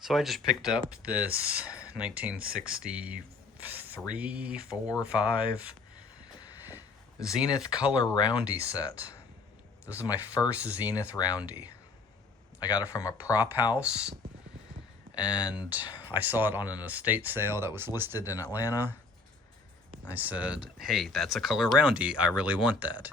So I just picked up this 1963, 4, 5 Zenith color Roundie set. This is my first Zenith Roundie. I got it from a prop house, and I saw it on an estate sale that was listed in Atlanta. I said, hey, that's a color Roundie. I really want that.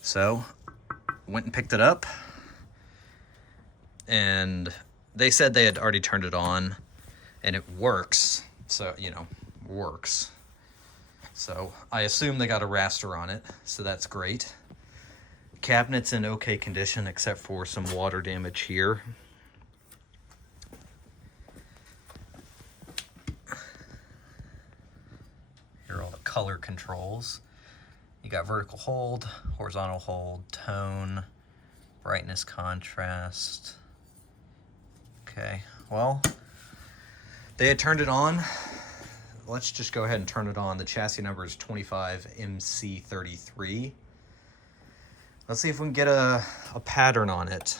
So, went and picked it up, and they said they had already turned it on, and it works. So, works. So, I assume they got a raster on it, so that's great. Cabinet's in okay condition, except for some water damage here. Here are all the color controls. You got vertical hold, horizontal hold, tone, brightness, contrast. Okay, well, they had turned it on. Let's just go ahead and turn it on. The chassis number is 25MC33. Let's see if we can get a pattern on it.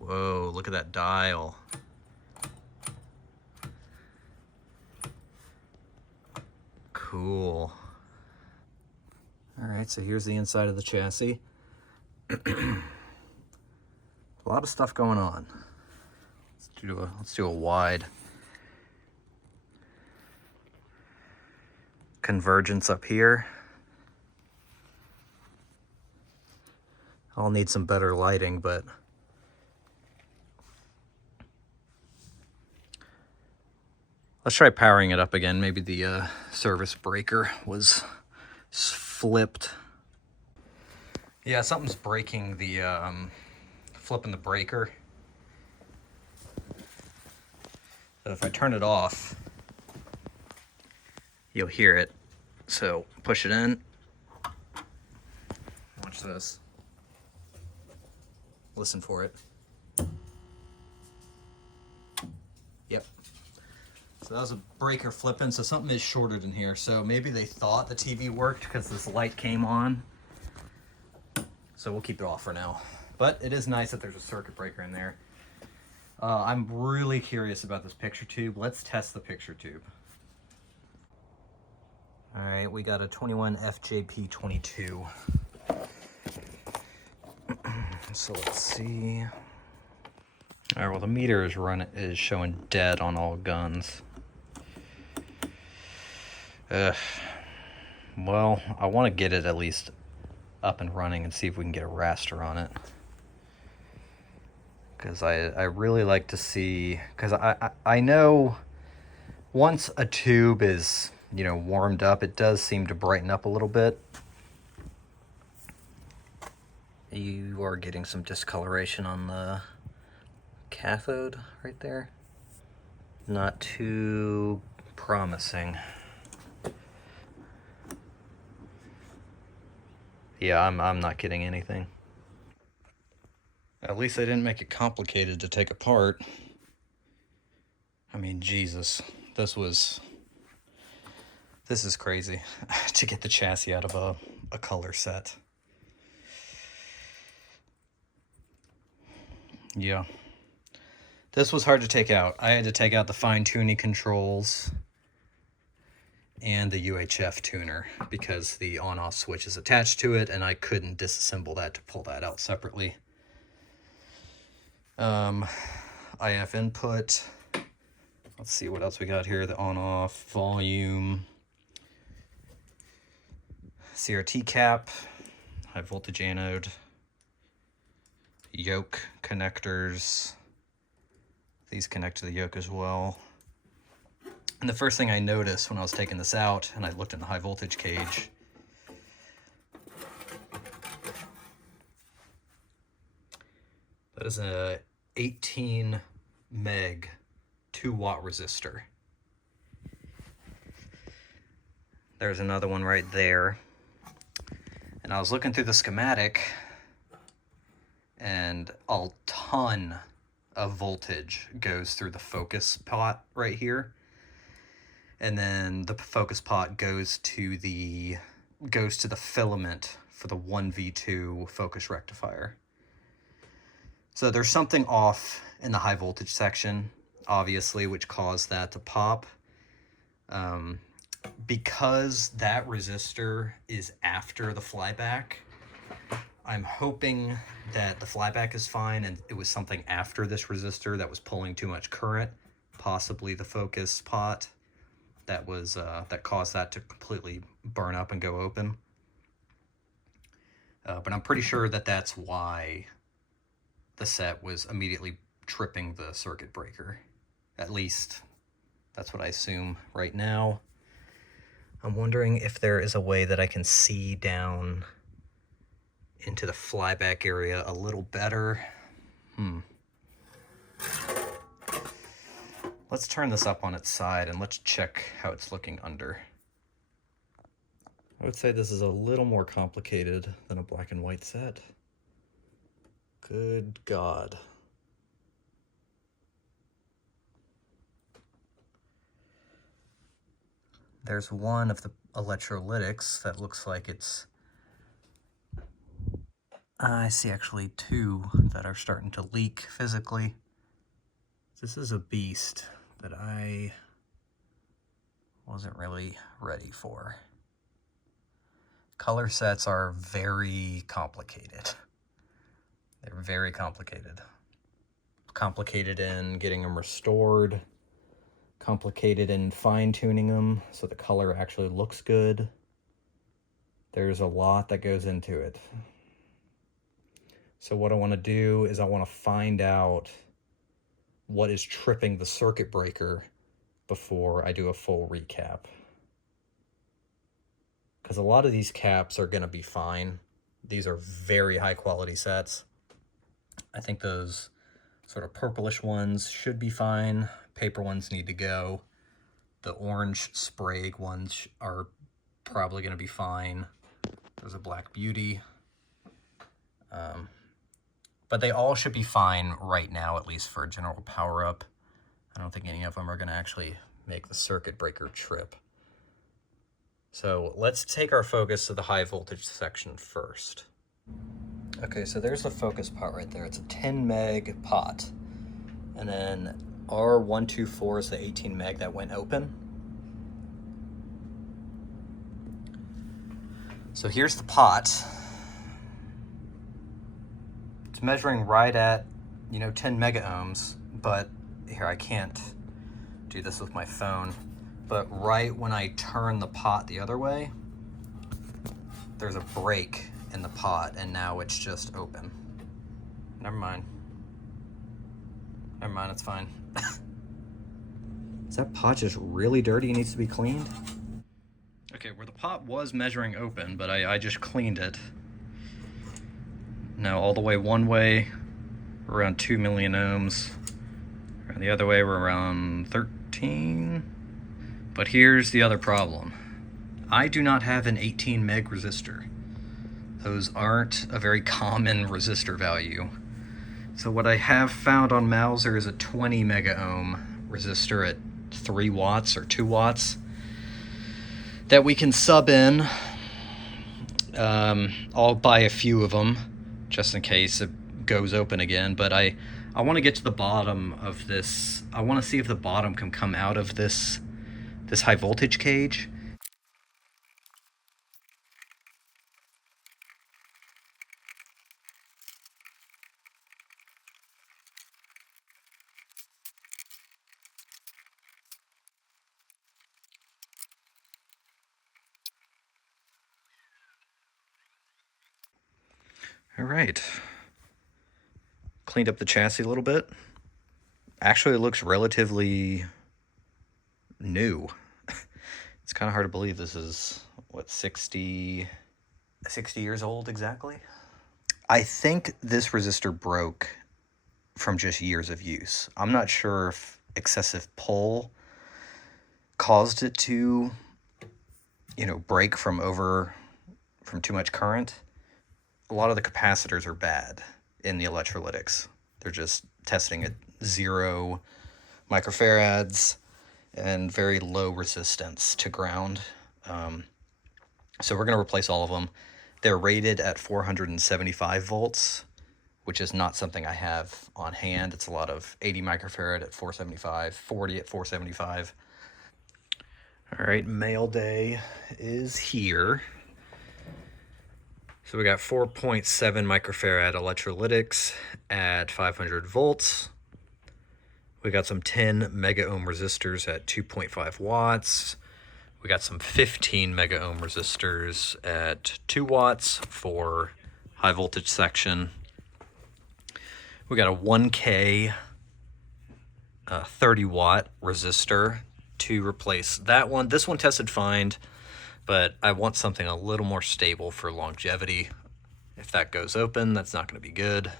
Whoa, look at that dial. Cool. All right, so here's the inside of the chassis. A lot of stuff going on. Let's do a wide. Convergence up here. I'll need some better lighting, but let's try powering it up again. Maybe the service breaker was flipped. Yeah, something's breaking the, flipping the breaker. So if I turn it off, you'll hear it. So push it in. Watch this. Listen for it. Yep. So that was a breaker flipping, so something is shorted in here. So maybe they thought the TV worked because this light came on. So we'll keep it off for now. But it is nice that there's a circuit breaker in there. I'm really curious about this picture tube. Let's test the picture tube. All right, we got a 21 FJP22. So let's see. All right, well, the meter is showing dead on all guns. Well, I want to get it at least up and running and see if we can get a raster on it. Because I really like to see, because I know once a tube is, warmed up, it does seem to brighten up a little bit. You are getting some discoloration on the cathode right there. Not too promising. Yeah, I'm not getting anything. At least they didn't make it complicated to take apart. I mean, Jesus, this is crazy to get the chassis out of a color set. Yeah. This was hard to take out. I had to take out the fine-tuning controls and the UHF tuner because the on-off switch is attached to it, and I couldn't disassemble that to pull that out separately. IF input. Let's see what else we got here. The on-off, volume, CRT cap, high voltage anode, yoke connectors. These connect to the yoke as well. And the first thing I noticed when I was taking this out and I looked in the high voltage cage, that is a 18 meg 2-watt resistor. There's another one right there. And I was looking through the schematic, and a ton of voltage goes through the focus pot right here. and then the focus pot goes to the filament for the 1V2 focus rectifier. So there's something off in the high voltage section, obviously, which caused that to pop. Because that resistor is after the flyback, I'm hoping that the flyback is fine and it was something after this resistor that was pulling too much current, possibly the focus pot that was that caused that to completely burn up and go open. But I'm pretty sure that that's why the set was immediately tripping the circuit breaker. At least that's what I assume right now. I'm wondering if there is a way that I can see down into the flyback area a little better. Let's turn this up on its side and let's check how it's looking under. I would say this is a little more complicated than a black and white set. Good God. There's one of the electrolytics that looks like it's... I see actually two that are starting to leak physically. This is a beast that I wasn't really ready for. Color sets are very complicated. They're very complicated. Complicated in getting them restored. Complicated in fine-tuning them so the color actually looks good. There's a lot that goes into it. So what I want to do is I want to find out what is tripping the circuit breaker before I do a full recap. Because a lot of these caps are going to be fine. These are very high quality sets. I think those sort of purplish ones should be fine. Paper ones need to go. The orange Sprague ones are probably going to be fine. There's a Black Beauty. But they all should be fine right now, at least for a general power-up. I don't think any of them are going to actually make the circuit breaker trip. So let's take our focus to the high voltage section first. Okay, so there's the focus pot right there. It's a 10 meg pot. And then R124 is the 18 meg that went open. So here's the pot. It's measuring right at, 10 mega ohms, but here, I can't do this with my phone. But right when I turn the pot the other way, there's a break in the pot, and now it's just open. Never mind. Never mind, it's fine. Is that pot just really dirty and needs to be cleaned? Okay, where the pot was measuring open, but I just cleaned it. Now all the way one way, around 2 million ohms. And the other way, we're around 13. But here's the other problem. I do not have an 18 meg resistor. Those aren't a very common resistor value. So what I have found on Mouser is a 20 mega ohm resistor at 3 watts or 2 watts that we can sub in. I'll buy a few of them just in case it goes open again, but I want to get to the bottom of this. I want to see if the bottom can come out of this high voltage cage. All right. Cleaned up the chassis a little bit. Actually, it looks relatively new. It's kind of hard to believe this is, 60 years old exactly? I think this resistor broke from just years of use. I'm not sure if excessive pull caused it to, break from too much current. A lot of the capacitors are bad in the electrolytics. They're just testing at 0 microfarads, and very low resistance to ground. So we're going to replace all of them. They're rated at 475 volts, which is not something I have on hand. It's a lot of 80 microfarad at 475, 40 at 475. All right, mail day is here. So we got 4.7 microfarad electrolytics at 500 volts. We got some 10 mega ohm resistors at 2.5 watts. We got some 15 mega ohm resistors at 2 watts for high voltage section. We got a 1K 30 watt resistor to replace that one. This one tested fine, but I want something a little more stable for longevity. If that goes open, that's not going to be good.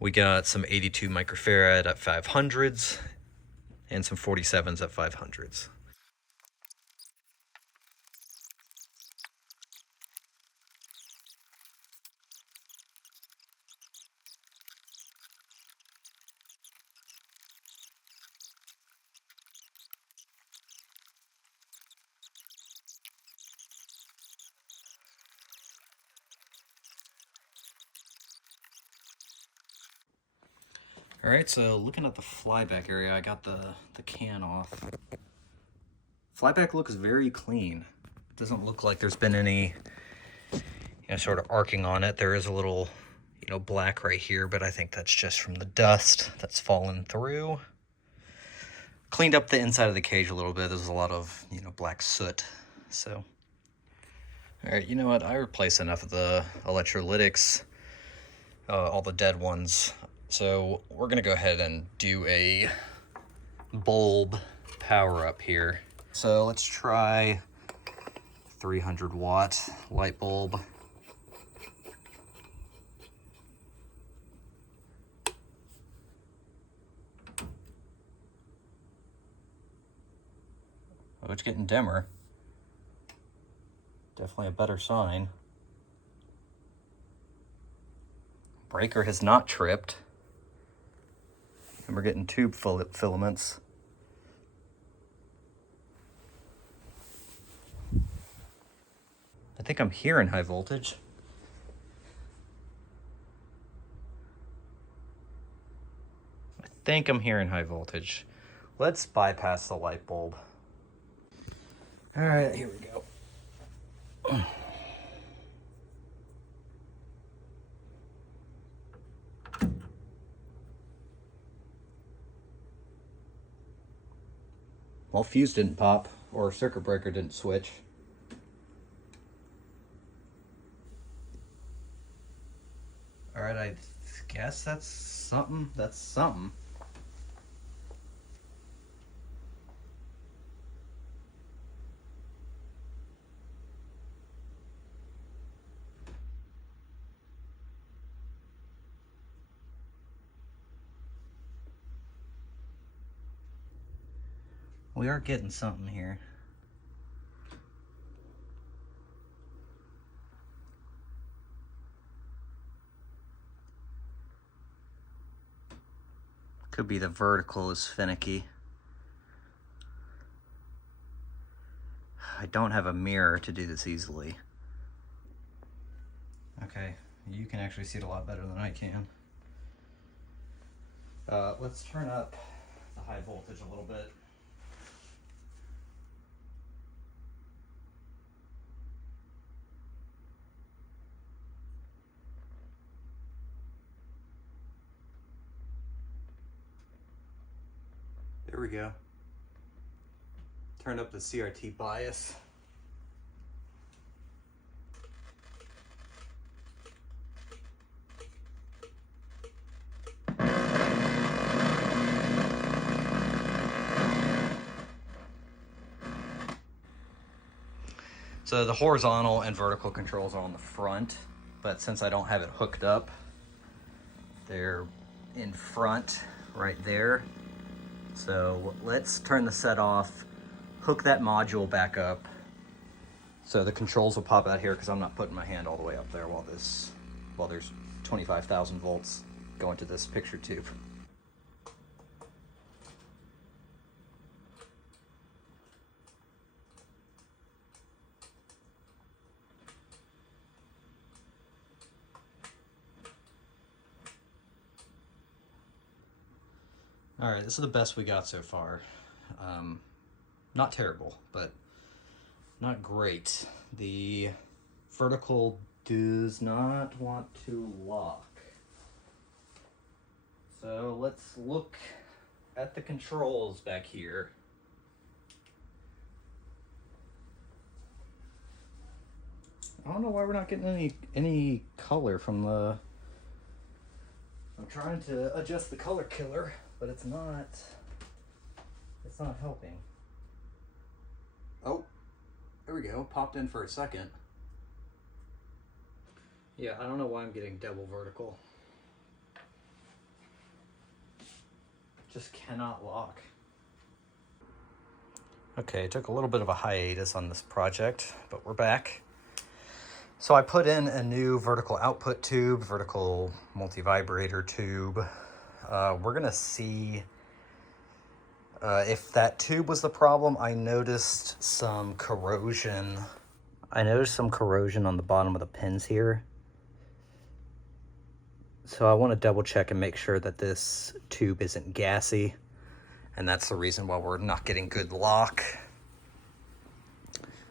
We got some 82 microfarad at 500s and some 47s at 500s. All right, so looking at the flyback area, I got the can off. Flyback looks very clean. It doesn't look like there's been any, sort of arcing on it. There is a little, black right here, but I think that's just from the dust that's fallen through. Cleaned up the inside of the cage a little bit. There's a lot of, black soot. So, all right, you know what? I replaced enough of the electrolytics, all the dead ones. So we're gonna go ahead and do a bulb power up here. So let's try 300 watt light bulb. Oh, it's getting dimmer. Definitely a better sign. Breaker has not tripped. And we're getting tube filaments. I think I'm hearing high voltage. I think I'm hearing high voltage. Let's bypass the light bulb. All right, here we go. Well, fuse didn't pop, or circuit breaker didn't switch. All right, I guess that's something. That's something. We are getting something here. Could be the vertical is finicky. I don't have a mirror to do this easily. Okay, you can actually see it a lot better than I can. Let's turn up the high voltage a little bit. There we go. Turn up the CRT bias. So the horizontal and vertical controls are on the front, but since I don't have it hooked up, they're in front right there. So let's turn the set off, hook that module back up. So the controls will pop out here because I'm not putting my hand all the way up there while there's 25,000 volts going to this picture tube. All right, this is the best we got so far. Not terrible, but not great. The vertical does not want to lock. So let's look at the controls back here. I don't know why we're not getting any color from the... I'm trying to adjust the color killer, but it's not helping. Oh, there we go. Popped in for a second. Yeah, I don't know why I'm getting double vertical. Just cannot lock. Okay, took a little bit of a hiatus on this project, but we're back. So I put in a new vertical output tube, vertical multi-vibrator tube. We're gonna see if that tube was the problem. I noticed some corrosion. On the bottom of the pins here. So I want to double check and make sure that this tube isn't gassy. And that's the reason why we're not getting good lock.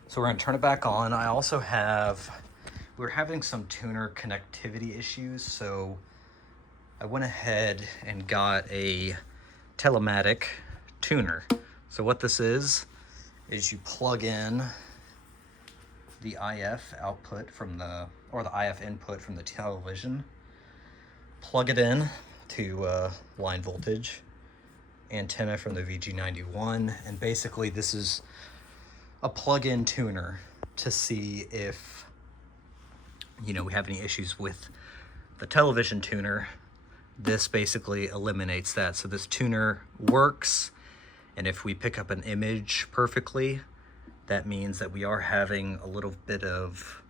So we're gonna turn it back on. I also we're having some tuner connectivity issues, so I went ahead and got a telematic tuner. So what this is you plug in the IF output or the IF input from the television, plug it in to line voltage, antenna from the VG91, and basically this is a plug-in tuner to see if we have any issues with the television tuner. This basically eliminates that. So this tuner works, and if we pick up an image perfectly, that means that we are having a little bit of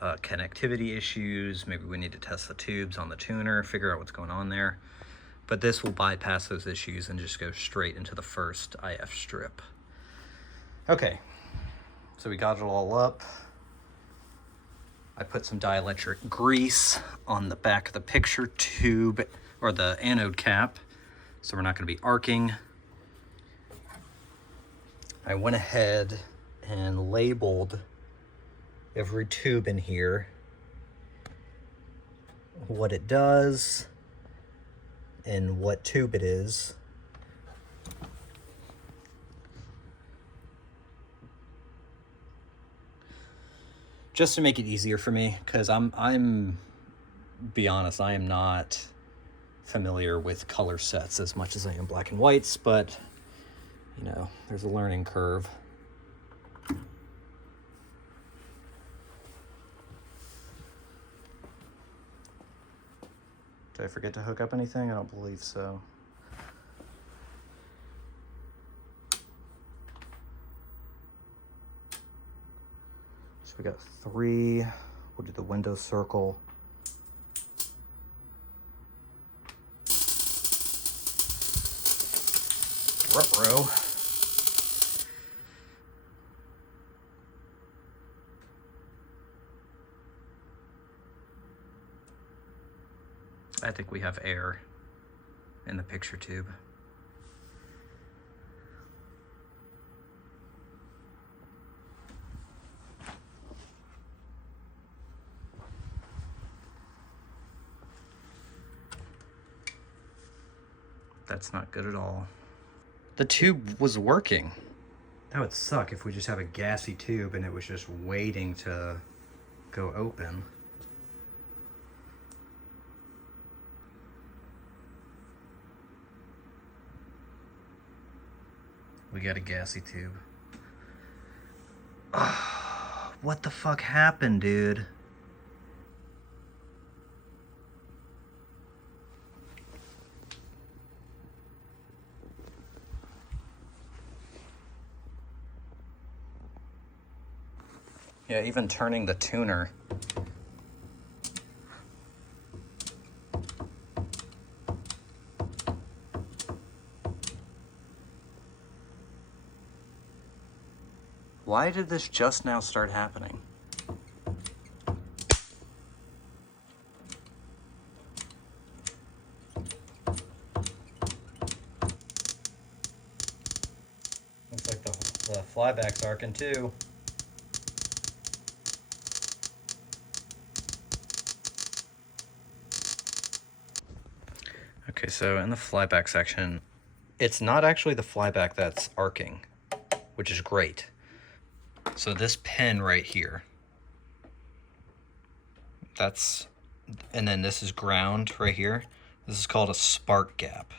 connectivity issues. Maybe we need to test the tubes on the tuner, figure out what's going on there. But this will bypass those issues and just go straight into the first IF strip. Okay, so we got it all up. I put some dielectric grease on the back of the picture tube, or the anode cap, so we're not going to be arcing. I went ahead and labeled every tube in here, what it does, and what tube it is. Just to make it easier for me, because be honest, I am not familiar with color sets as much as I am black and whites, but there's a learning curve. Did I forget to hook up anything? I don't believe so. So we got 3. We'll do the window circle. Ruh-roh. I think we have air in the picture tube. That's not good at all. The tube was working. That would suck if we just have a gassy tube and it was just waiting to go open. We got a gassy tube. Oh, what the fuck happened, dude? Yeah, even turning the tuner. Why did this just now start happening? The flyback's arcing too. Okay, so in the flyback section, it's not actually the flyback that's arcing, which is great. So this pin right here, and then this is ground right here. This is called a spark gap.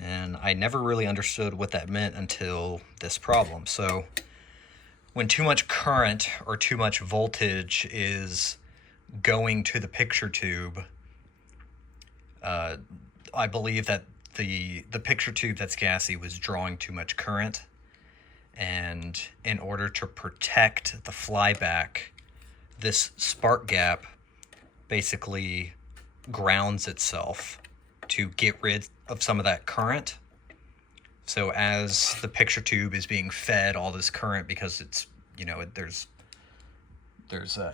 And I never really understood what that meant until this problem. So when too much current or too much voltage is going to the picture tube, I believe that the picture tube that's gassy was drawing too much current. And in order to protect the flyback, this spark gap basically grounds itself to get rid of some of that current. So as the picture tube is being fed all this current, because it's, you know, there's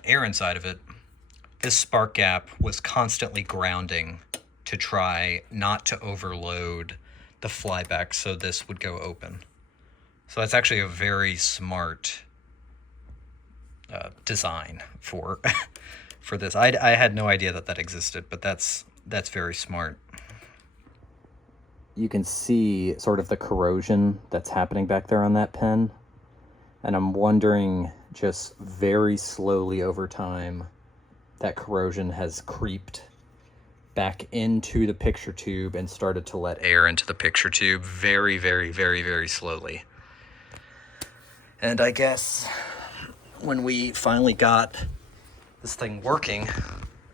air inside of it, this spark gap was constantly grounding to try not to overload the flyback, so this would go open. So that's actually a very smart design for for this. I had no idea that existed, but that's very smart. You can see sort of the corrosion that's happening back there on that pin. And I'm wondering, just very slowly over time, that corrosion has creeped back into the picture tube and started to let air into the picture tube very, very, very, very slowly. And I guess when we finally got this thing working,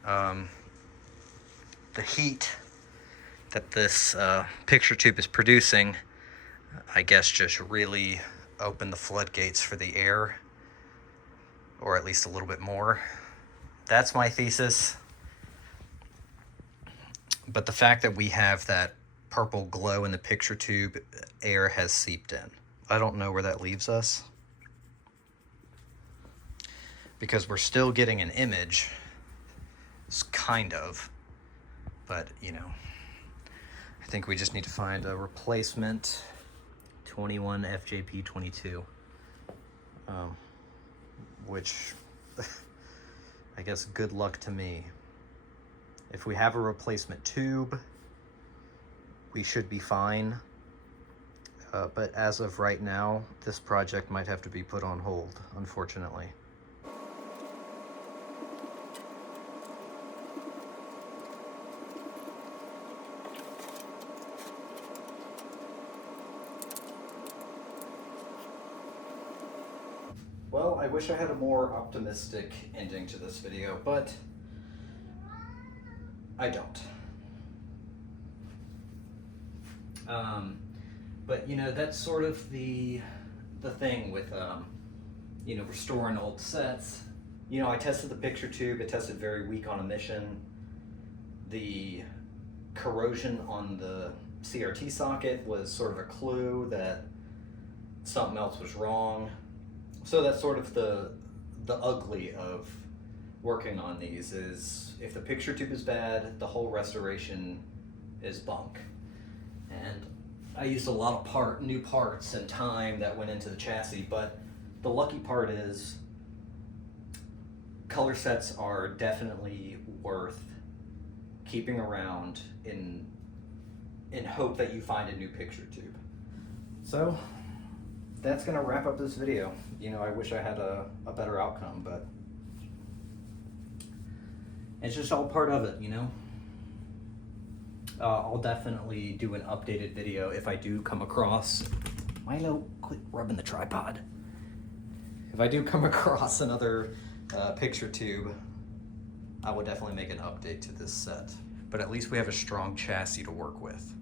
the heat that this picture tube is producing, I guess, just really opened the floodgates for the air, or at least a little bit more. That's my thesis. But the fact that we have that purple glow in the picture tube, air has seeped in. I don't know where that leaves us, because we're still getting an image, kind of, but you know, I think we just need to find a replacement 21 FJP 22, which I guess good luck to me. If we have a replacement tube, we should be fine. But as of right now, this project might have to be put on hold, unfortunately. Well, I wish I had a more optimistic ending to this video, but I don't. But you know, that's sort of the thing with you know, restoring old sets. You know, I tested the picture tube. It tested very weak on emission. The corrosion on the CRT socket was sort of a clue that something else was wrong. So that's sort of the ugly of working on these, is if the picture tube is bad, the whole restoration is bunk. And I used a lot of new parts and time that went into the chassis, but the lucky part is color sets are definitely worth keeping around in hope that you find a new picture tube. So that's gonna wrap up this video. You know, I wish I had a better outcome, but it's just all part of it, you know? I'll definitely do an updated video if I do come across... Milo, quit rubbing the tripod. If I do come across another picture tube, I will definitely make an update to this set. But at least we have a strong chassis to work with.